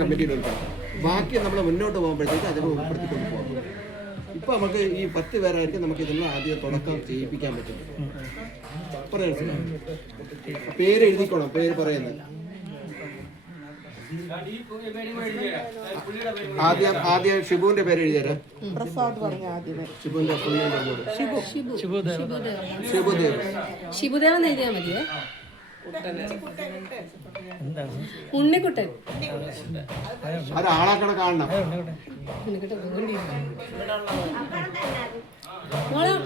കമ്മിറ്റിയിൽ ഉൾപ്പെടുത്തണം. ബാക്കി നമ്മൾ മുന്നോട്ട് പോകുമ്പോഴത്തേക്ക് അതിനെ ഉൾപ്പെടുത്തിക്കൊണ്ട് പോകാം. ഇപ്പം നമുക്ക് ഈ 10 പേരായിരിക്കും നമുക്ക് ഇതിനെ ആദ്യം തുടക്കം ചെയ്യിപ്പിക്കാൻ പറ്റും. പറയാം, പേര് എഴുതിക്കോണം, പേര് പറയുന്നത്. ആദ്യം ഷിബുവിന്റെ പേര് എഴുതിയാരാ? പ്രസാദ് പറഞ്ഞ ആദ്യമേ. ഷിബുവിന്റെ ഷിബുദേവ്. ഷിബുദേവൻ എഴുതിയാ മതിയേ. ഉണ്ണിക്കുട്ടൻ ഒരാളാക്കണ കാണണം.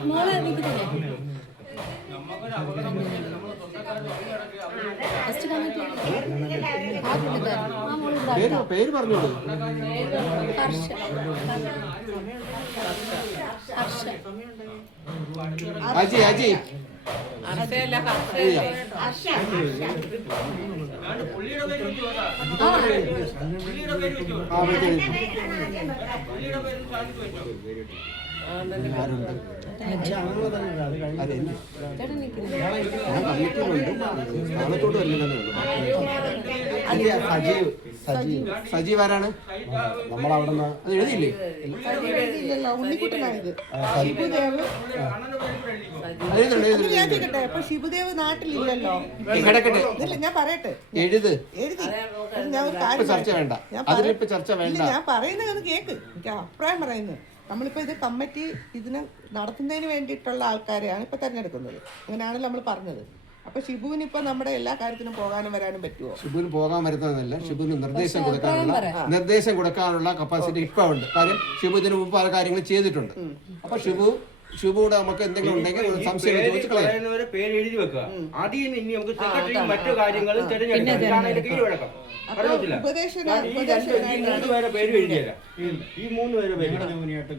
മോളെ പേര് പറഞ്ഞോളൂ. അജി അജി സജീവ് ആരാണ്? നമ്മളവിടെ അത് എഴുതിയില്ലേ? ഉണ്ണിക്കുട്ടനായത് ഷിബുദേവ് നാട്ടിലില്ലല്ലോ. ഞാൻ പറയട്ടെ, എഴുതി ചർച്ച വേണ്ട, അതിലിപ്പോ ചർച്ച വേണ്ട. ഞാൻ പറയുന്നത് കേക്ക്, എനിക്ക് അഭിപ്രായം പറയുന്നത്. നമ്മളിപ്പോൾ ഇത് കമ്മിറ്റി ഇതിന് നടത്തുന്നതിന് വേണ്ടിയിട്ടുള്ള ആൾക്കാരെയാണ് ഇപ്പൊ തെരഞ്ഞെടുക്കുന്നത്. അങ്ങനെയാണല്ലോ നമ്മൾ പറഞ്ഞത്. അപ്പൊ ഷിബുവിന് ഇപ്പൊ നമ്മുടെ എല്ലാ കാര്യത്തിനും പോകാനും വരാനും പറ്റുമോ? ഷിബുവിന് പോകാൻ വരുന്നതല്ല, ഷിബുവിന് നിർദ്ദേശം കൊടുക്കാനുള്ള കപ്പാസിറ്റി ഇപ്പൊ ഉണ്ട്. കാര്യം ഷിബു ഇതിന് മുമ്പ് പല കാര്യങ്ങൾ ചെയ്തിട്ടുണ്ട്. അപ്പൊ ഷിബുവിടെ നമുക്ക് എന്തെങ്കിലും ഉണ്ടെങ്കിൽ സംശയം ചോദിച്ച് കളയാം. പേര് എഴുതി വെക്കുക. ആദ്യം ഇനി നമുക്ക് സെക്രട്ടറിയും മറ്റു കാര്യങ്ങളും തിരഞ്ഞെടുക്കാം. പേര് എഴുതിയല്ല, ഈ 3 പേരെ പേര് അതാണ് ഞാൻ നേരത്തെ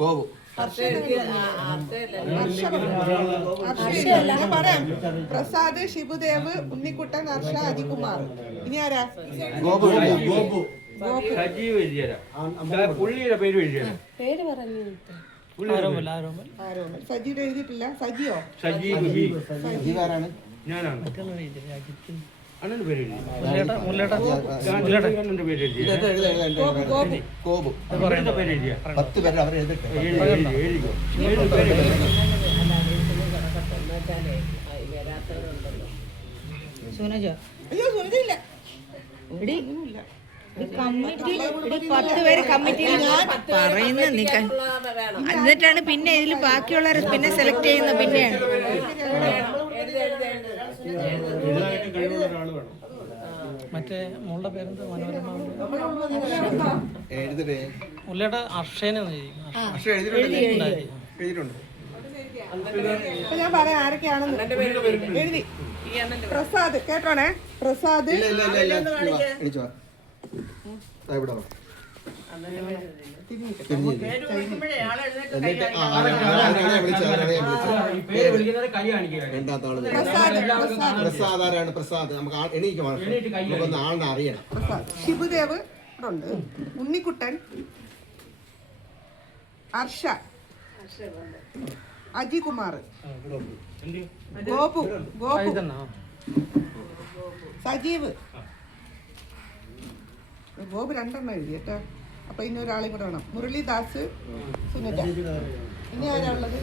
ഗോപു പ്രസാദ്, ഷിബുദേവ്, ഉണ്ണിക്കുട്ടൻ, ഹർഷ, അജികുമാർ. ഇനി ആരാ? സജീവ് എഴുതിയരാ. പുള്ളിയുടെ പേര് എഴുതിയരാ. പേര് പറഞ്ഞു. സജീവ് എഴുതിയിട്ടില്ല. സജിയോ? സജീവാരാണ്? ഞാനാണ്. അണ്ണന്റെ പേര് എഴുതി. ഗോപു. 10 പേര് എഴുതിയ. 10 പേര് അവർ എഴുതട്ടെ. അയ്യോ, സുനിതയില്ല. കമ്മിറ്റി 10 പേര് കമ്മിറ്റിയിൽ പറയുന്ന നീക്കാൻ, എന്നിട്ടാണ് പിന്നെ ഇതിൽ ബാക്കിയുള്ളവരെ പിന്നെ സെലക്ട് ചെയ്യുന്നത്. പിന്നെയാണ് മറ്റേ മോളുടെ പേരെന്താ? മനോരമ എഴുതട്ടെ. മുല്ലയുടെ അർഷേനെന്ന് എഴുതിയിട്ടുണ്ട്. ഇപ്പൊ ഞാൻ പറയാം ആരൊക്കെയാണെന്ന്. എഴുതി. പ്രസാദ്, കേട്ടോണേ. പ്രസാദ്, പ്രസാദാരാണ്? പ്രസാദ് നമുക്ക് എണീക്ക് ആളിനെ അറിയണം. ഷിബുദേവ് ഉണ്ട്, ഉണ്ണിക്കുട്ടൻ, ഹർഷ, അജികുമാർ, ഗോപു, സജീവ്. ഗോപു 2 എഴുതി കേട്ടോ. അപ്പൊ ഇനി ഒരാളെയും കൂടെ വേണം. മുരളീദാസ്, സുനിത. ഇനി ആരാ ഉള്ളത്?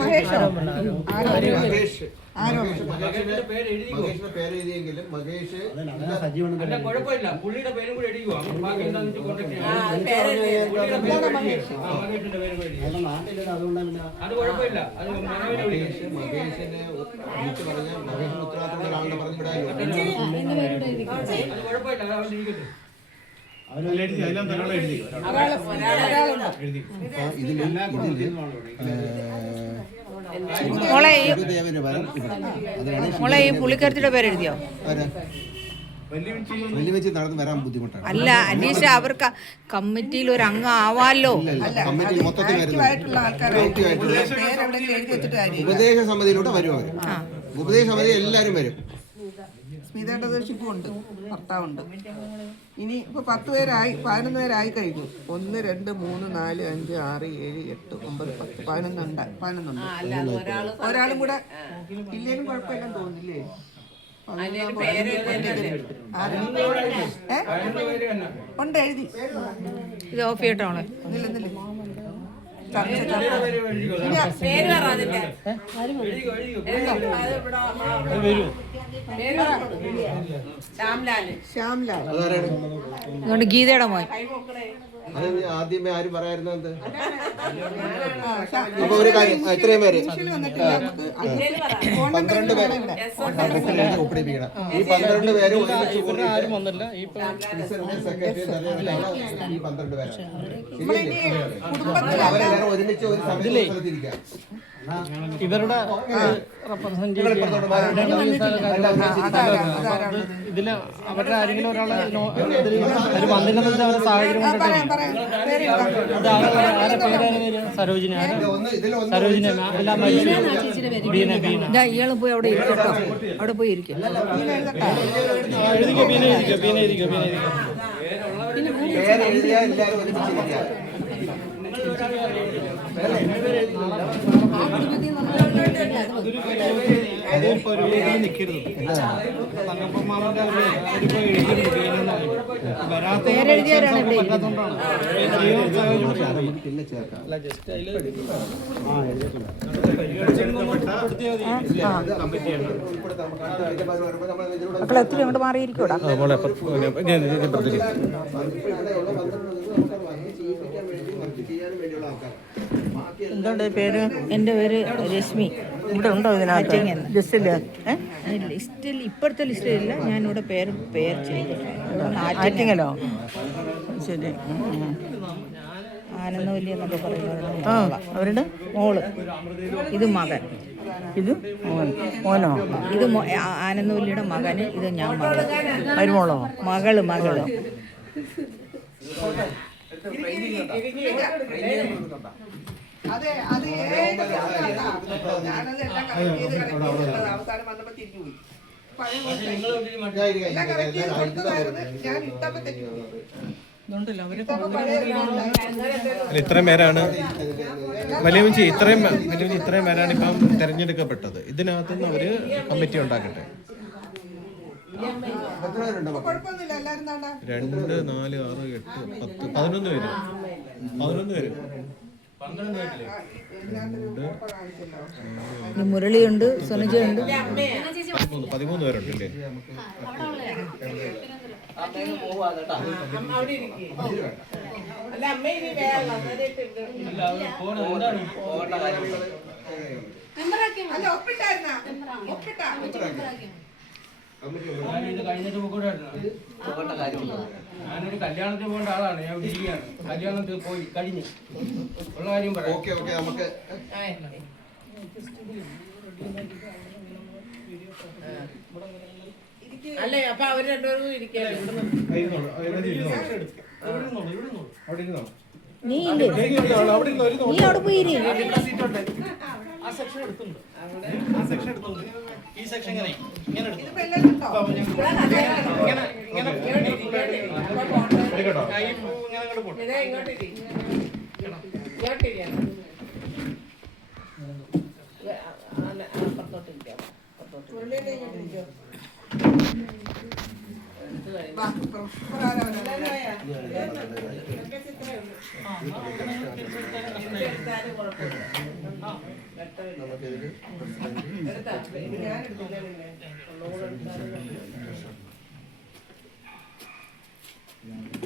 മഹേഷോ? മഹേഷിന്റെ പേര് എഴുതിയെങ്കിലും മഹേഷ് കുഴപ്പമില്ല, പുള്ളിയുടെ പേരും കൂടി എഴുതിക്കുക. അത് കുഴപ്പമില്ല, അത് മഹേഷിനെ വിളിച്ച് പറഞ്ഞ മഹേഷിന് ഉത്തരവാദിത്തമുള്ള ആളുടെ പറഞ്ഞു വിടാൻ. അത് കുഴപ്പമില്ല, അത് അവിടെ ഇരിക്കട്ടെ. മോളെ ഈ പുള്ളിക്കാരത്തിയുടെ പേര് എഴുതിയോ? നടന്ന് വരാൻ ബുദ്ധിമുട്ടാണ്. അല്ല, അനീഷ അവർക്ക് കമ്മിറ്റിയിൽ ഒരു അംഗം ആവാലോ. ഉപദേശ സമിതിയിലൂടെ വരും അവർ. ഉപദേശ സമിതി എല്ലാരും വരും. സ്മിതയുടെ ഷിപ്പും ഉണ്ട്, ഭർത്താവുണ്ട്. ഇനി ഇപ്പൊ 10 പേരായി, 11 പേരായി കഴിഞ്ഞു. 1 2 3 4 5 6 7 8 9 10 11 ഉണ്ട്. ഒരാളും കൂടെ ഇല്ലേലും കുഴപ്പമില്ലെന്ന് തോന്നുന്നില്ലേ? ഉണ്ട്, എഴുതി. ഇത് ഓഫ് ചെയ്യട്ടോളെ. നില്ല ശ്യാംലാൽ. അതുകൊണ്ട് ഗീതയുടെ മോൻ. അത് ആദ്യമേ ആരും പറയായിരുന്നു എന്ത്? അപ്പൊ ഒരു കാര്യം, ഇത്രയും പേര് 12 പേര് ഒപ്പിടിപ്പിക്കണം. ഈ 12 പേര് ഒരുമിച്ച് കൂടി ആരും വന്നില്ല. ഈ സെക്രട്ടറി ഈ 12 പേരാണ്. അവരെല്ലാവരും ഒരുമിച്ച് ഒരു സമയത്തിരിക്കാം. ഇവരുടെ റെപ്രസെന്റേറ്റീവ് ഇതില് അവരുടെ ആരെങ്കിലും ഒരാളെ അവര് വന്നില്ലെന്ന് വെച്ചാൽ അവരുടെ സാഹചര്യം സരോജിനി സരോജിനി എല്ലാം മരിച്ചു. ബീന ബീന ഇയാൾ പോയി അവിടെ ഇരിക്കട്ടോ, അവിടെ പോയി ഇരിക്കും. എഴുതിക്കോ, ബീന എഴുതിക്കോ, ബീന എഴുതിക്കോ, ബീന എഴുതിക്കോ. പേരെഴുതിയാൽ എല്ലാവരും ഒരുമിച്ചിരിക്കുക. പേരെഴുതിയവരാണ് ഇവിടെ പിന്നെ ചേർക്കാം. മക്കളെ ഒത്തിരി അങ്ങോട്ട് മാറിയിരിക്കൂടാ. എന്തുകൊണ്ട് പേര്? എൻ്റെ പേര് രശ്മി. ഇവിടെ ഉണ്ടോ ഇതിനകത്ത് ലിസ്റ്റില്? ലിസ്റ്റിൽ ഇപ്പോഴത്തെ ലിസ്റ്റിലില്ല. ഞാനിവിടെ പേര് ചെയ്തിട്ടുണ്ട്. ആറ്റിങ്ങലോ? ശരി. ആനന്ദവല്ലി എന്നൊക്കെ പറയുന്നത് അവരുടെ മോള്. ഇത് മകൻ. ഇത് മോനോ? ഇത് ആനന്ദവല്ലിയുടെ മകന്. ഇത് ഞാൻ മകള്. മരുമോളോ? മകള്. അതെ, അത് അവസാനം വന്നപ്പോ തിരിഞ്ഞു പോയി. ഞാൻ ഇട്ടപ്പോ തെറ്റിപ്പോയി. ഇത്രയും പേരാണ് വലിയ ഇത്രയും പേരാണ് ഇപ്പം തെരഞ്ഞെടുക്കപ്പെട്ടത്. ഇതിനകത്തുനിന്ന് അവര് കമ്മിറ്റി ഉണ്ടാക്കട്ടെ. 2 4 6 8 10 11 പേര്. 11 മുരളിയുണ്ട്, സുനജയുണ്ട്. 13 പേരുണ്ടല്ലേ? ഇത് കഴിഞ്ഞിട്ട് ഞാനൊരു കല്യാണത്തിന് പോകേണ്ട ആളാണ്. ഞാൻ ഇരിക്കുകയാണ്. കല്യാണത്തിൽ പോയി കഴിഞ്ഞു ഉള്ള കാര്യം പറയാം. ഓക്കെ നമുക്ക് അല്ലേ? അപ്പൊ അവര് രണ്ടുപേരും ഇരിക്കല്ലോ. നീ അവിടെ പോയി ഇരി. ഈ സെക്ഷൻ ഇങ്ങനെ എടുത്തു. നമുക്ക്